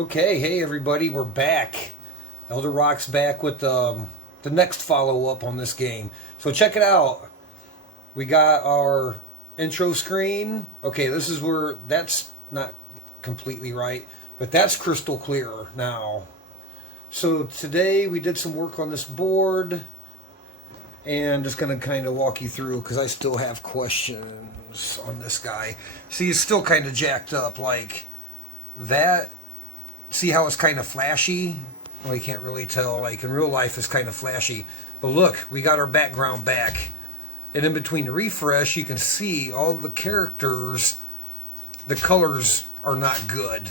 Okay, hey everybody, we're back. Elder Rock's back with the next follow-up on this game. So check it out. We got our intro screen. Okay, this is where that's not completely right, but that's crystal clear now. So today we did some work on this board, and just going to kind of walk you through because I still have questions on this guy. See, he's still kind of jacked up like that. See how it's kind of flashy? Well, you can't really tell. Like in real life, it's kind of flashy. But look, we got our background back. And in between the refresh, you can see all the characters, the colors are not good.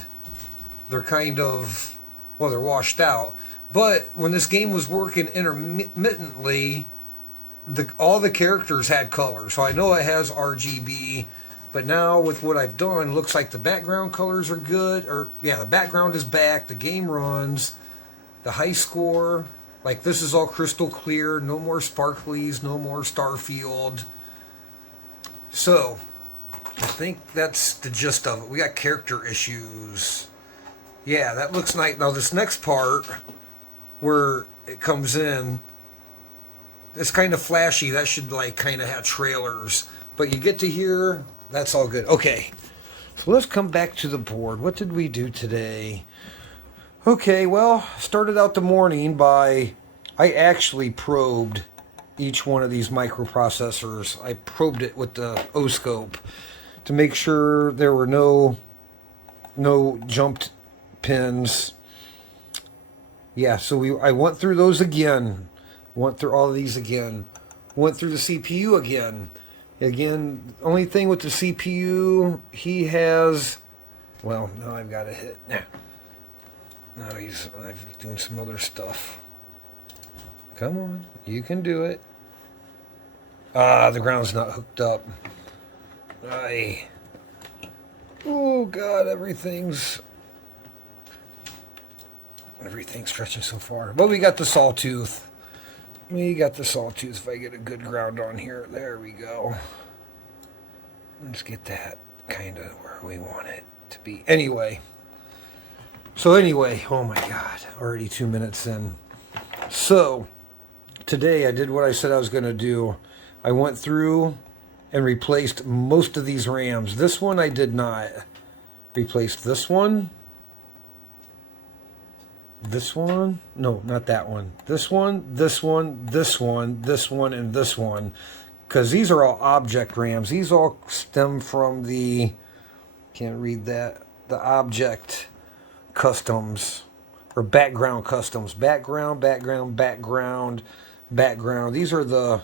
They're kind of, well, they're washed out. But when this game was working intermittently, all the characters had color. So I know it has RGB. But now with what I've done, looks like the background colors are good. Or yeah, the background is back. The game runs. The high score, like this is all crystal clear. No more sparklies. No more Starfield. So I think that's the gist of it. We got character issues. Yeah, that looks nice. Now this next part where it comes in, it's kind of flashy. That should like kind of have trailers. But you get to hear. That's all good. Okay, so let's come back to the board. What did we do today? Okay, well, started out the morning by, I actually probed each one of these microprocessors. I probed it with the O-scope to make sure there were no jumped pins. Yeah, so I went through those again. Went through all of these again. Went through the CPU again. Again, only thing with the CPU, he has, well, now I've got to hit. Now I'm doing some other stuff. Come on, you can do it. The ground's not hooked up. Oh God, everything's stretching so far. But we got the sawtooth. If I get a good ground on here, there we go. Let's get that kind of where we want it to be. Anyway, oh my God, already 2 minutes in. So today I did what I said I was going to do. I went through and replaced most of these RAMs. This one I did not. Replaced this one. This one? No, not that one. This one, this one, this one, this one, and this one. Because these are all object RAMs. These all stem from the, can't read that, the object customs, or background customs. Background. These are the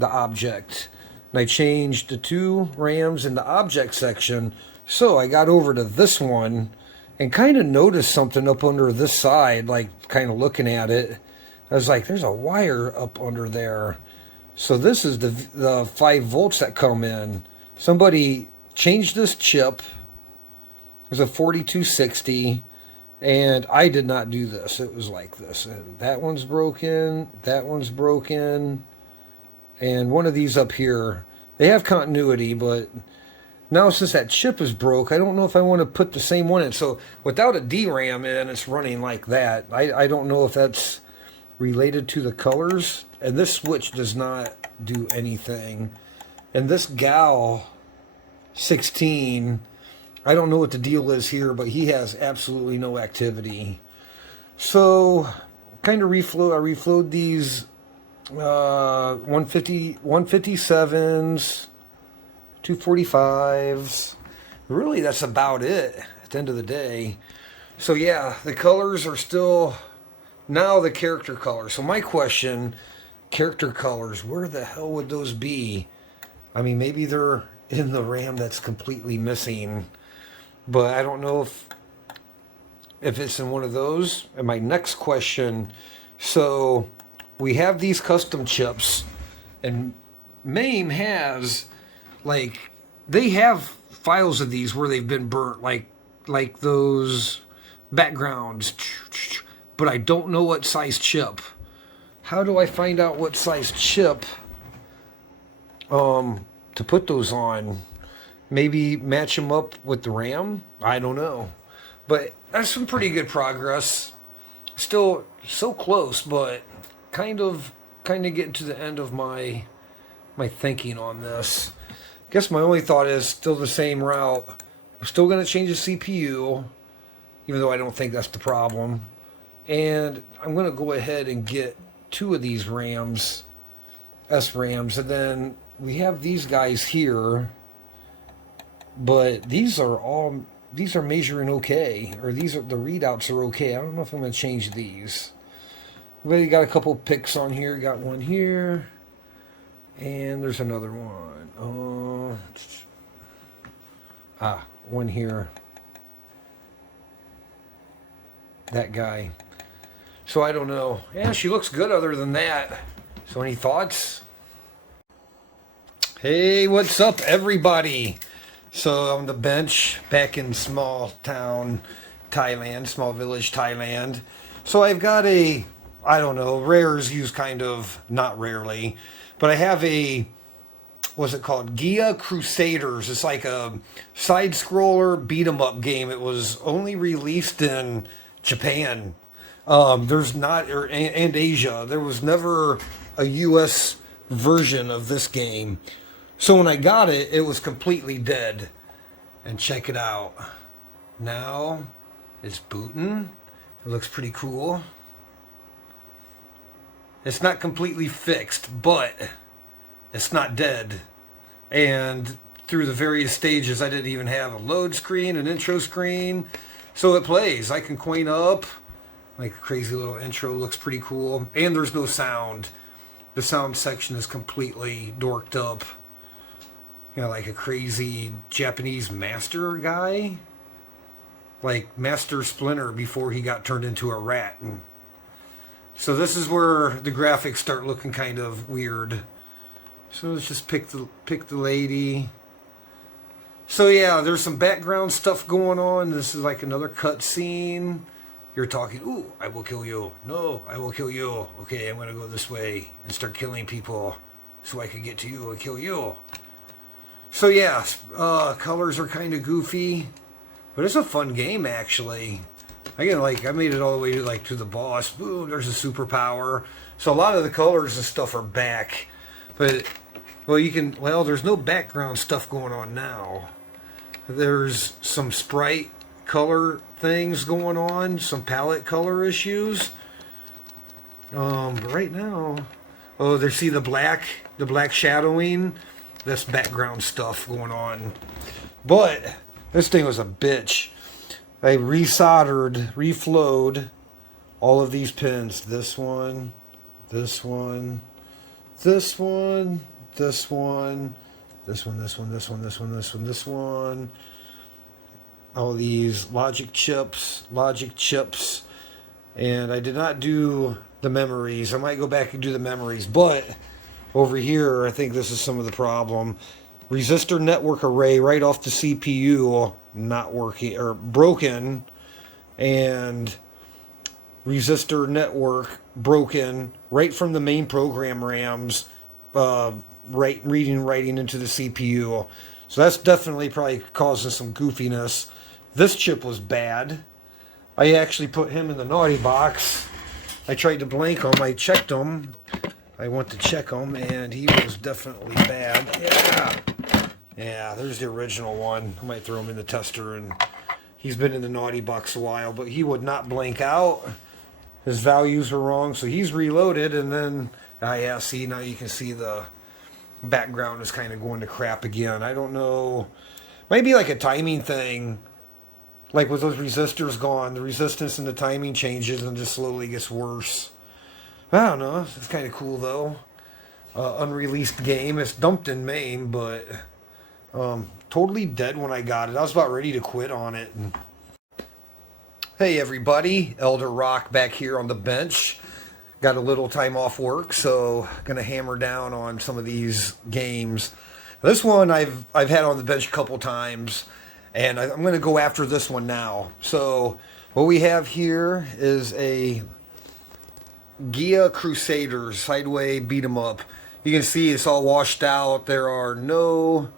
object. And I changed the two RAMs in the object section. So I got over to this one and kind of noticed something up under this side, like kind of looking at it. I was like, there's a wire up under there. So this is the 5 volts that come in. Somebody changed this chip. It was a 4260, and I did not do this. It was like this. That one's broken, and one of these up here. They have continuity, but now since that chip is broke, I don't know if I want to put the same one in. So without a DRAM in, it's running like that. I don't know if that's related to the colors. And this switch does not do anything. And this Gal 16, I don't know what the deal is here, but he has absolutely no activity. So kind of reflow. I reflowed these 157s. 245s. Really, that's about it at the end of the day. So yeah, the colors are still now the character colors. So my question, character colors, where the hell would those be? I mean, maybe they're in the RAM that's completely missing, but I don't know if it's in one of those. And my next question, so we have these custom chips, and MAME has, like, they have files of these where they've been burnt, like those backgrounds, but I don't know what size chip. How do I find out what size chip to put those on? Maybe match them up with the RAM? I don't know. But that's some pretty good progress. Still so close, but kind of getting to the end of my thinking on this. I guess my only thought is still the same route. I'm still going to change the CPU, even though I don't think that's the problem. And I'm going to go ahead and get 2 of these RAMs, SRAMs, and then we have these guys here, but these are measuring okay, or the readouts are okay. I don't know if I'm going to change these. We got a couple picks on here. Got one here, and there's another one. One here. That guy. So I don't know. Yeah, she looks good other than that. So any thoughts? Hey, what's up, everybody? So on the bench back in small town Thailand, small village Thailand. So I've got I don't know, rares use kind of, not rarely, but I have what's it called? Gaia Crusaders. It's like a side-scroller beat-em-up game. It was only released in Japan. And Asia. There was never a US version of this game. So when I got it, it was completely dead. And check it out. Now it's booting. It looks pretty cool. It's not completely fixed, but it's not dead. And through the various stages, I didn't even have a load screen, an intro screen. So it plays. I can coin up. Like a crazy little intro, looks pretty cool. And there's no sound. The sound section is completely dorked up. You know, like a crazy Japanese master guy. Like Master Splinter before he got turned into a rat. And so this is where the graphics start looking kind of weird. So let's just pick the lady. So yeah, there's some background stuff going on. This is like another cutscene. You're talking, ooh, I will kill you. No, I will kill you. Okay, I'm going to go this way and start killing people so I can get to you and kill you. So yeah, colors are kind of goofy, but it's a fun game actually. I made it all the way to the boss. Boom, there's a superpower. So a lot of the colors and stuff are back. But, there's no background stuff going on now. There's some sprite color things going on, some palette color issues. But right now, see the black shadowing. That's background stuff going on. But this thing was a bitch. I reflowed all of these pins. This one, this one, this one, this one, this one, this one, this one, this one, this one, this one. All these logic chips, and I did not do the memories. I might go back and do the memories, but over here, I think this is some of the problem. Resistor network array right off the CPU not working, or broken, and resistor network broken right from the main program RAMs, writing into the CPU. So that's definitely probably causing some goofiness. This chip was bad. I actually put him in the naughty box. I tried to blank him. I checked him. I went to check him, and he was definitely bad. Yeah, there's the original one. I might throw him in the tester, and he's been in the naughty box a while, but he would not blank out. His values were wrong, so he's reloaded, and then, see, now you can see the background is kind of going to crap again. I don't know. Might be like a timing thing. Like with those resistors gone, the resistance and the timing changes and just slowly gets worse. I don't know. It's kind of cool, though. Unreleased game. It's dumped in MAME, but totally dead when I got it. I was about ready to quit on it. Hey, everybody. Elder Rock back here on the bench. Got a little time off work, so going to hammer down on some of these games. This one I've had on the bench a couple times, and I'm going to go after this one now. So what we have here is a Gaia Crusaders sideway beat 'em up. You can see it's all washed out. There's no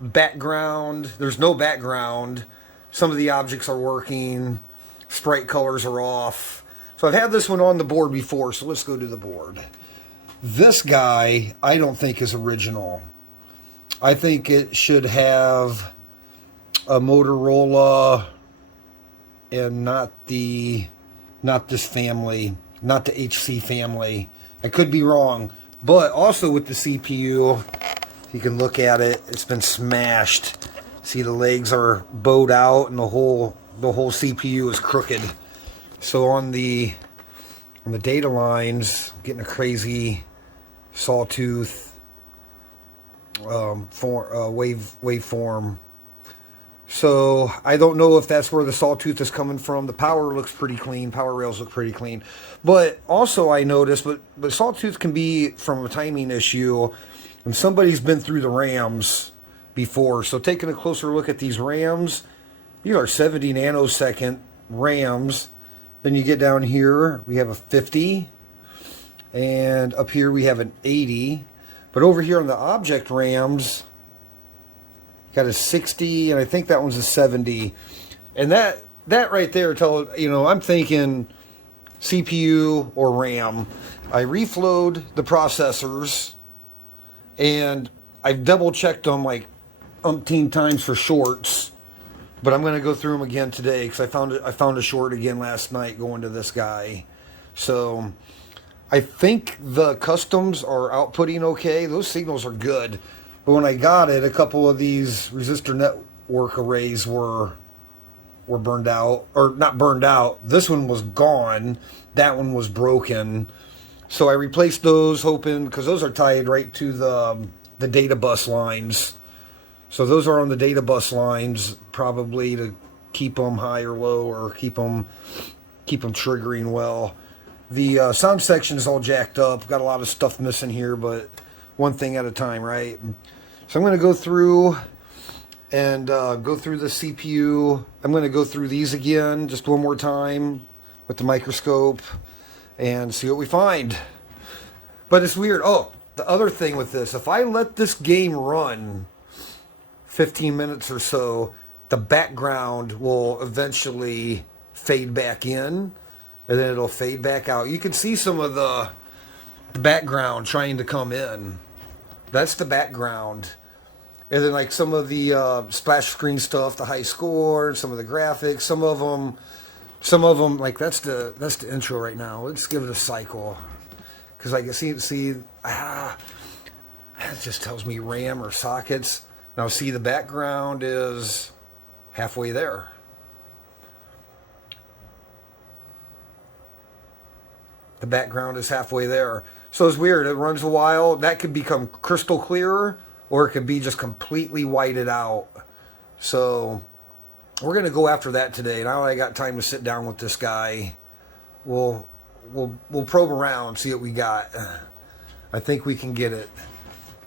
background. some of the objects are working. Sprite colors are off. So I've had this one on the board before, so let's go to the board. This guy, I don't think is original. I think it should have a Motorola and not this family, not the HC family. I could be wrong. But also with the CPU, you can look at it, it's been smashed. See, the legs are bowed out and the whole CPU is crooked. So on the data lines, I'm getting a crazy sawtooth waveform. So I don't know if that's where the sawtooth is coming from. The power looks pretty clean. Power rails look pretty clean. But also I noticed, but sawtooth can be from a timing issue, and somebody's been through the RAMs before. So taking a closer look at these RAMs, these are 70 nanosecond RAMs. Then you get down here, we have a 50, and up here we have an 80. But over here on the object RAMs, got a 60, and I think that one's a 70. And that right there I'm thinking CPU or RAM. I reflowed the processors, and I've double checked them like umpteen times for shorts. But I'm going to go through them again today because I found a short again last night going to this guy. So I think the customs are outputting okay. Those signals are good. But when I got it, a couple of these resistor network arrays were burned out. Or not burned out. This one was gone. That one was broken. So I replaced those, hoping, because those are tied right to the data bus lines. So those are on the data bus lines, probably to keep them high or low, or keep them triggering well. The sound section is all jacked up. Got a lot of stuff missing here, but one thing at a time, right? So I'm going to go through and go through the CPU. I'm going to go through these again just one more time with the microscope and see what we find. But it's weird. Oh, the other thing with this, if I let this game run 15 minutes or so, the background will eventually fade back in, and then it'll fade back out. You can see some of the background trying to come in. That's the background. And then like some of the splash screen stuff, the high score, some of the graphics, some of them like that's the intro right now. Let's give it a cycle, because I can see it just tells me RAM or sockets. Now see, the background is halfway there. The background is halfway there. So it's weird. It runs a while. That could become crystal clear, or it could be just completely whited out. So we're going to go after that today. Now I got time to sit down with this guy. We'll probe around, see what we got. I think we can get it.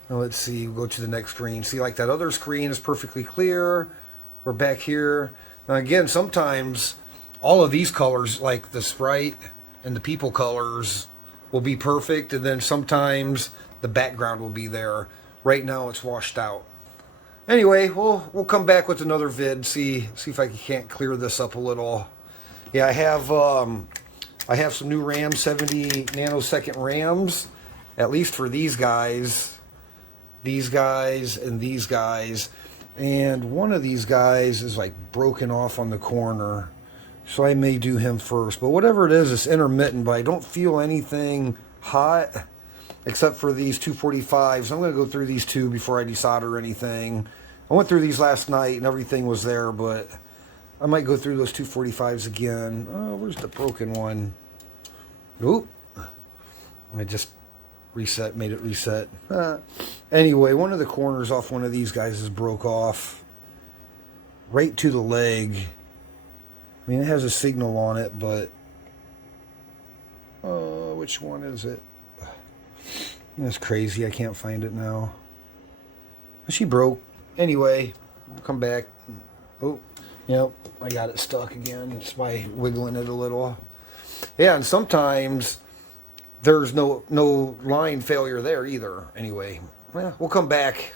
Now let's see, we'll go to the next screen. See, like that other screen is perfectly clear. We're back here. Now again, sometimes all of these colors, like the sprite and the people colors, will be perfect, and then sometimes the background will be there. Right now it's washed out. Anyway, we'll come back with another vid, see if I can't clear this up a little. Yeah, I have some new RAM, 70 nanosecond RAMs, at least for these guys, and these guys. And one of these guys is like broken off on the corner, so I may do him first. But whatever it is, it's intermittent, but I don't feel anything hot except for these 245s. I'm going to go through these two before I desolder anything. I went through these last night and everything was there, but I might go through those 245s again. Oh, where's the broken one? Oop. I just made it reset. Anyway, one of the corners off one of these guys is broke off right to the leg. I mean, it has a signal on it, but which one is it? That's crazy. I can't find it now. She broke. Anyway, we'll come back. Oh, yep, I got it stuck again just by wiggling it a little. Yeah, and sometimes there's no line failure there either. Anyway, well, we'll come back.